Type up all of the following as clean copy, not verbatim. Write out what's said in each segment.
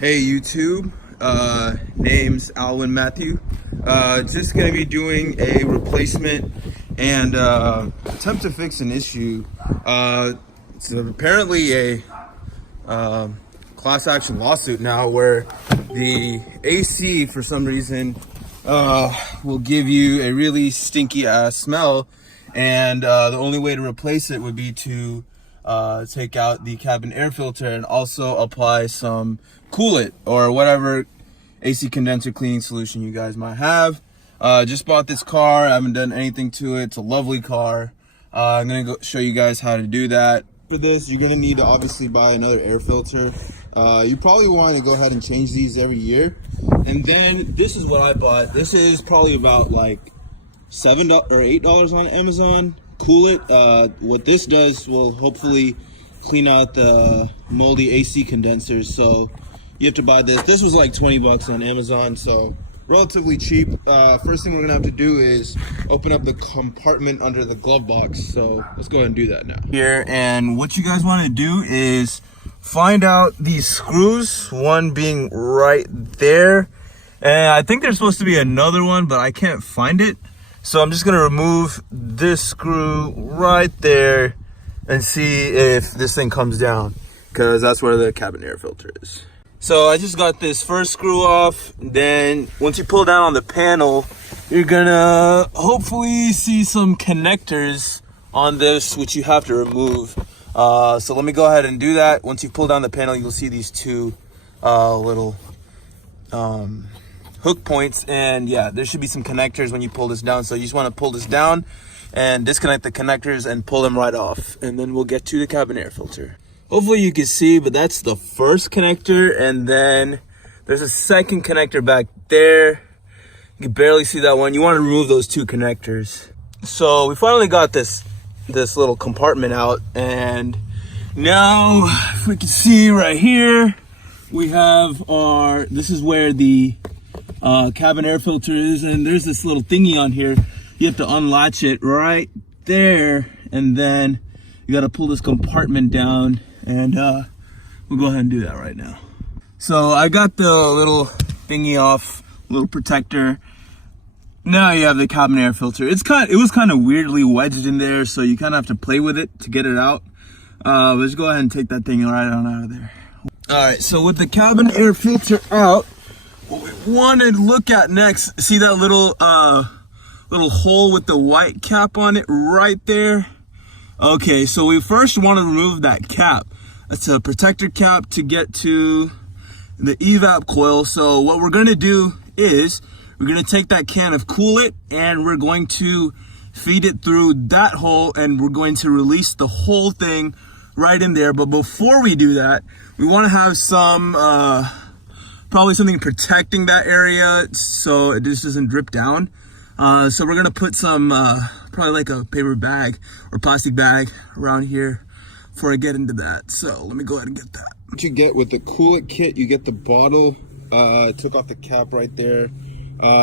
Hey YouTube, name's Alwyn Matthew. Just gonna be doing a replacement and attempt to fix an issue. It's apparently a class action lawsuit now where the AC for some reason will give you a really stinky ass smell, and the only way to replace it would be to take out the cabin air filter and also apply some coolant or whatever AC condenser cleaning solution you guys might have. Just bought this car. I haven't done anything to it. It's a lovely car. I'm gonna go show you guys how to do that. For this, you're gonna need to obviously buy another air filter. You probably want to go ahead and change these every year. And then this is what I bought. This is probably about like $7 or $8 on Amazon. Cool it. What this does will hopefully clean out the moldy AC condensers. So you have to buy this. This was like 20 bucks on Amazon, so relatively cheap. First thing we're gonna have to do is open up the compartment under the glove box. So let's go ahead and do that now. Here, and what you guys want to do is find out these screws, one being right there, and I think there's supposed to be another one, but I can't find it. So I'm just gonna remove this screw right there and see if this thing comes down, because that's where the cabin air filter is. So I just got this first screw off. Then once you pull down on the panel, you're gonna hopefully see some connectors on this, which you have to remove. So let me go ahead and do that. Once you pull down the panel, you'll see these two little hook points, and yeah, there should be some connectors when you pull this down. So you just want to pull this down and disconnect the connectors and pull them right off, and then we'll get to the cabin air filter. Hopefully you can see, but that's the first connector, and then there's a second connector back there. You can barely see that one. You want to remove those two connectors. So we finally got this little compartment out, and now if we can see right here, we have this is where the cabin air filter is, and there's this little thingy on here. You have to unlatch it right there, and then you got to pull this compartment down, and we'll go ahead and do that right now. So I got the little thingy off, little protector. Now you have the cabin air filter. It was kind of weirdly wedged in there, so you kind of have to play with it to get it out. Let's go ahead and take that thing right on out of there. All right, so with the cabin air filter out, what we want to look at next, see that little hole with the white cap on it right there? Okay, so we first want to remove that cap. It's a protector cap to get to the evap coil. So what we're gonna do is we're gonna take that can of coolant and we're going to feed it through that hole, and we're going to release the whole thing right in there. But before we do that, we want to have some probably something protecting that area so it just doesn't drip down. So we're gonna put some probably like a paper bag or plastic bag around here before I get into that. So let me go ahead and get that. What you get with the coolant kit, you get the bottle. Took off the cap right there.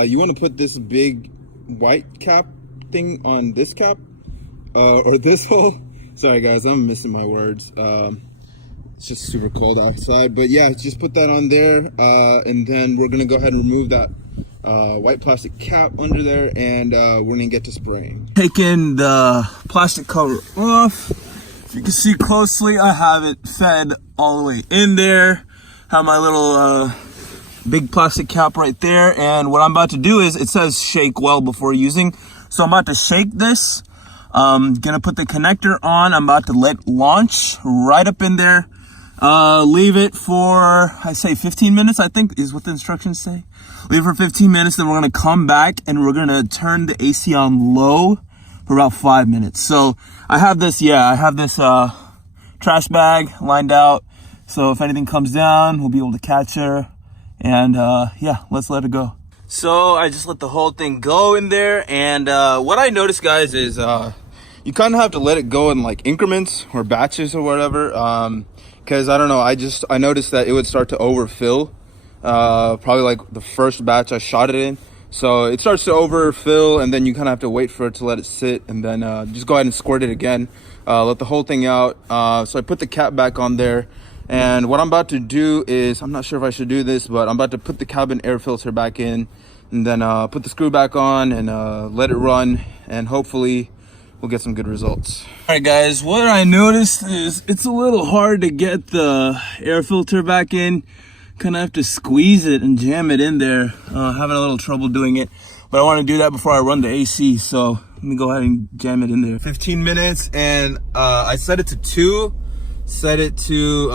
You want to put this big white cap thing on this cap or this hole. Sorry guys, I'm missing my words. It's just super cold outside, but yeah, just put that on there, and then we're gonna go ahead and remove that white plastic cap under there, and we're gonna get to spraying. Taking the plastic cover off. If you can see closely, I have it fed all the way in there. Have my little big plastic cap right there, and what I'm about to do is, it says shake well before using, so I'm about to shake this. Gonna put the connector on. I'm about to let launch right up in there. Leave it for, I say 15 minutes, I think is what the instructions say. Leave it for 15 minutes, then we're gonna come back and we're gonna turn the AC on low for about 5 minutes. So I have this trash bag lined out, so if anything comes down, we'll be able to catch her, and yeah, let's let it go. So I just let the whole thing go in there, and what I noticed, guys, is you kind of have to let it go in like increments or batches or whatever, because I don't know, I noticed that it would start to overfill, probably like the first batch I shot it in. So it starts to overfill, and then you kind of have to wait for it to let it sit, and then just go ahead and squirt it again, let the whole thing out. So I put the cap back on there, And what I'm about to do is, I'm not sure if I should do this, but I'm about to put the cabin air filter back in, and then put the screw back on and let it run, and hopefully we'll get some good results. All right guys, what I noticed is it's a little hard to get the air filter back in. Kind of have to squeeze it and jam it in there. Having a little trouble doing it, but I want to do that before I run the AC, so let me go ahead and jam it in there. 15 minutes, and I set it to 2. Set it to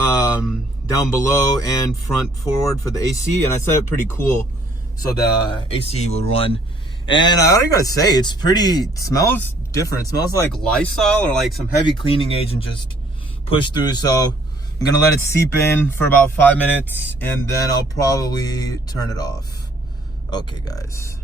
down below and front forward for the AC, and I set it pretty cool so the AC will run. And I already gotta say, it's pretty, it smells different. It smells like Lysol or like some heavy cleaning agent just pushed through. So I'm gonna let it seep in for about 5 minutes, and then I'll probably turn it off. Okay guys.